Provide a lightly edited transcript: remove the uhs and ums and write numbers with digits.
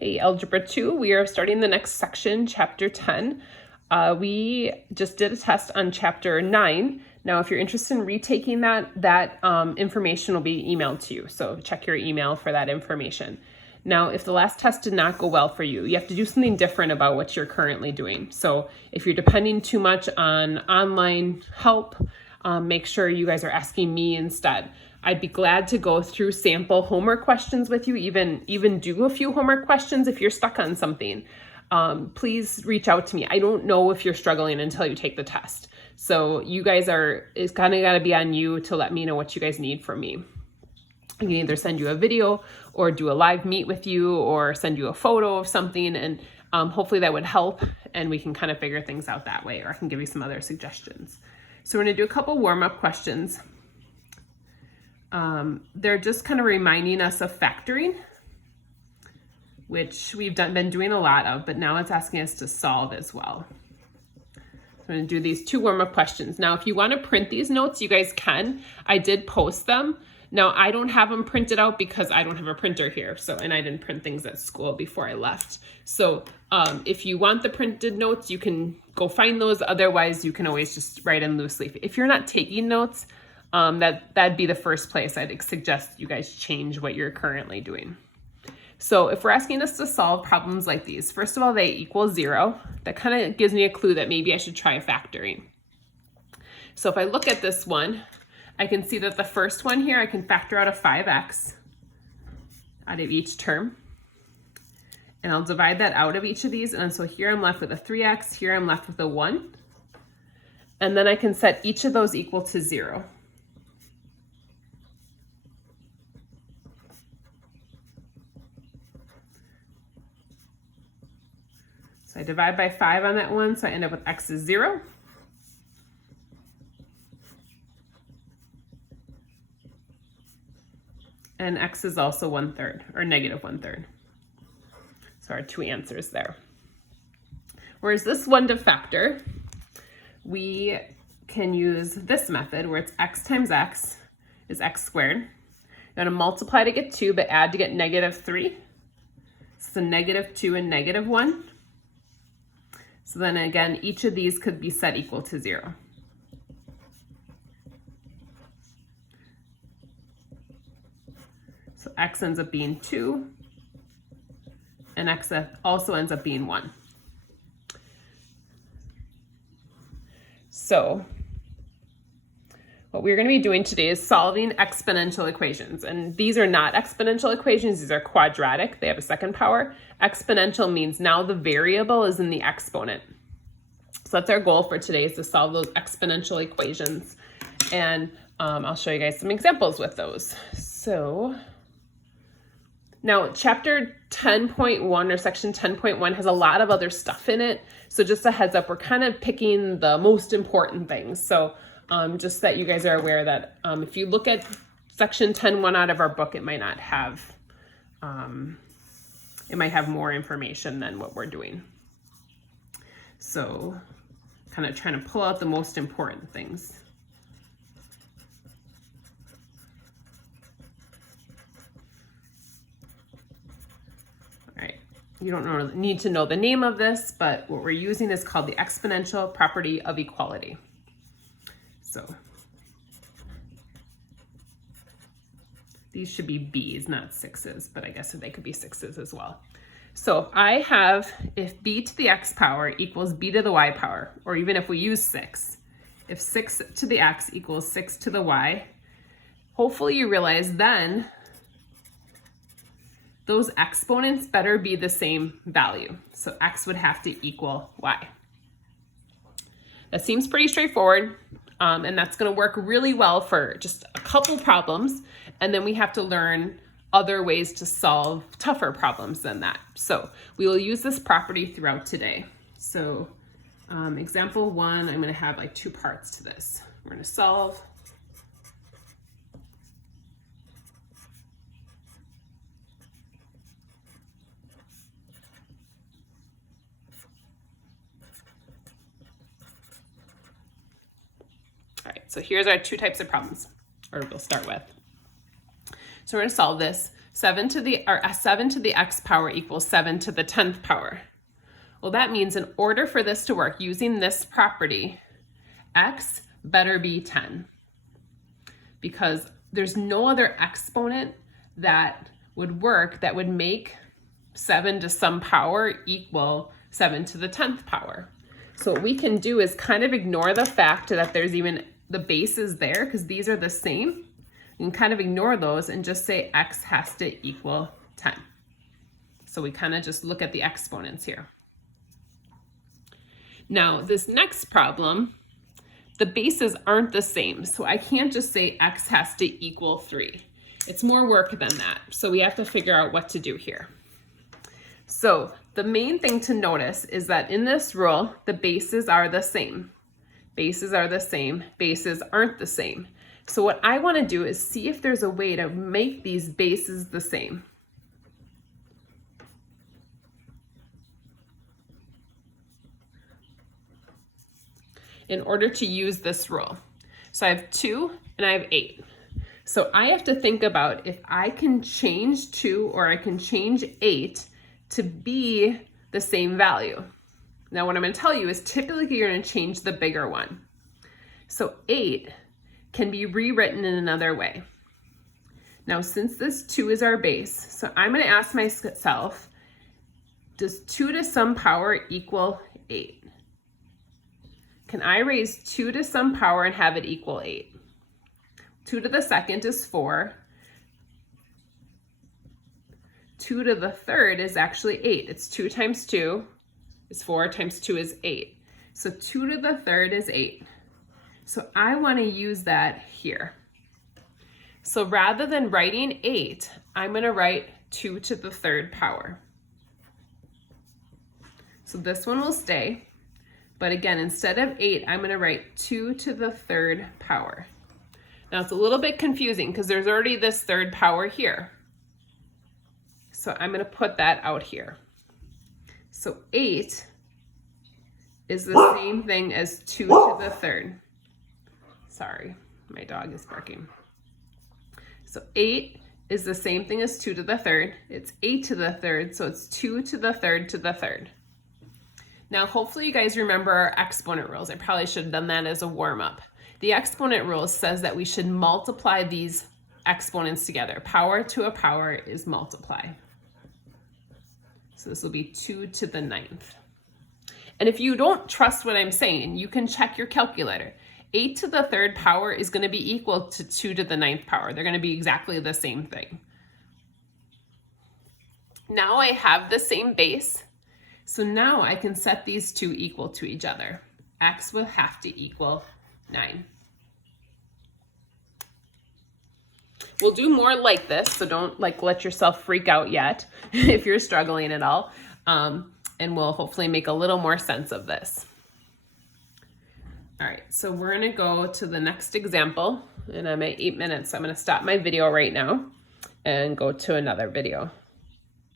Hey, Algebra 2, we are starting the next section, Chapter 10. We just did a test on Chapter 9. Now, if you're interested in retaking that information will be emailed to you. So check your email for that information. Now, if the last test did not go well for you, you have to do something different about what you're currently doing. So if you're depending too much on online help, make sure you guys are asking me instead. I'd be glad to go through sample homework questions with you, even do a few homework questions if you're stuck on something. Please reach out to me. I don't know if you're struggling until you take the test. So you guys it's kind of got to be on you to let me know what you guys need from me. I can either send you a video or do a live meet with you or send you a photo of something, and hopefully that would help and we can kind of figure things out that way, or I can give you some other suggestions. So we're going to do a couple warm-up questions. They're just kind of reminding us of factoring, which we've been doing a lot of, but now it's asking us to solve as well. So I'm going to do these two warm-up questions. Now, if you want to print these notes, you guys can. I did post them. Now, I don't have them printed out because I don't have a printer here, and I didn't print things at school before I left. So if you want the printed notes, you can go find those. Otherwise, you can always just write in loose leaf. If you're not taking notes, that'd be the first place I'd suggest you guys change what you're currently doing. So if we're asking us to solve problems like these, first of all, they equal 0. That kind of gives me a clue that maybe I should try factoring. So if I look at this one, I can see that the first one here, I can factor out a 5x out of each term. And I'll divide that out of each of these. And so here I'm left with a 3x, here I'm left with a 1. And then I can set each of those equal to 0. So I divide by 5 on that one, so I end up with x is 0. And x is also 1/3, or negative 1/3. So our two answers there. Whereas this one to factor, we can use this method where it's x times x is x squared. You're going to multiply to get 2, but add to get negative 3. So negative 2 and negative 1. So then again, each of these could be set equal to 0. So x ends up being 2, and x also ends up being 1. So what we're going to be doing today is solving exponential equations. And these are not exponential equations, these are quadratic. They have a second power. Exponential means now the variable is in the exponent. So that's our goal for today, is to solve those exponential equations. And I'll show you guys some examples with those. So now, chapter 10.1 or section 10.1 has a lot of other stuff in it. So just a heads up, we're kind of picking the most important things. So just that you guys are aware that if you look at section 10.1 out of our book, it might not have, it might have more information than what we're doing. So kind of trying to pull out the most important things. You don't need to know the name of this, but what we're using is called the exponential property of equality. So these should be b's, not 6's, but I guess they could be 6's as well. So I have, if b to the x power equals b to the y power, or even if we use 6, if 6 to the x equals 6 to the y, hopefully you realize then those exponents better be the same value. So x would have to equal y. That seems pretty straightforward, and that's going to work really well for just a couple problems, and then we have to learn other ways to solve tougher problems than that. So we will use this property throughout today. So example 1, I'm going to have like 2 parts to this. We're going to solve. All right, so here's our 2 types of problems, or we'll start with. So we're going to solve this. 7 to the x power equals 7 to the 10th power. Well, that means in order for this to work using this property, x better be 10, because there's no other exponent that would work that would make 7 to some power equal 7 to the 10th power. So what we can do is kind of ignore the fact that there's even the bases there, because these are the same. You can kind of ignore those and just say x has to equal 10. So we kind of just look at the exponents here. Now this next problem, the bases aren't the same, so I can't just say x has to equal 3. It's more work than that, so we have to figure out what to do here. So the main thing to notice is that in this rule, the bases are the same. Bases are the same, bases aren't the same. So what I want to do is see if there's a way to make these bases the same. In order to use this rule. So I have 2 and I have 8. So I have to think about if I can change 2 or I can change 8 to be the same value. Now what I'm going to tell you is typically you're going to change the bigger one. So 8 can be rewritten in another way. Now since this 2 is our base, so I'm going to ask myself, does 2 to some power equal 8? Can I raise 2 to some power and have it equal 8? 2 to the second is 4. 2 to the third is actually 8. It's 2 times 2 is 4 times 2 is 8. So 2 to the third is 8. So I want to use that here. So rather than writing 8, I'm going to write 2 to the third power. So this one will stay. But again, instead of 8, I'm going to write 2 to the third power. Now it's a little bit confusing because there's already this third power here. So I'm going to put that out here. So 8 is the same thing as 2 to the third. Sorry, my dog is barking. So 8 is the same thing as 2 to the third. It's 8 to the third, so it's 2 to the third to the third. Now, hopefully you guys remember our exponent rules. I probably should have done that as a warm-up. The exponent rule says that we should multiply these exponents together. Power to a power is multiply. So this will be 2 to the 9th. And if you don't trust what I'm saying, you can check your calculator. 8 to the third power is going to be equal to 2 to the 9th power. They're going to be exactly the same thing. Now I have the same base. So now I can set these two equal to each other. X will have to equal 9. We'll do more like this, so don't let yourself freak out yet if you're struggling at all. And we'll hopefully make a little more sense of this. All right, so we're gonna go to the next example, and I'm at 8 minutes, so I'm gonna stop my video right now and go to another video.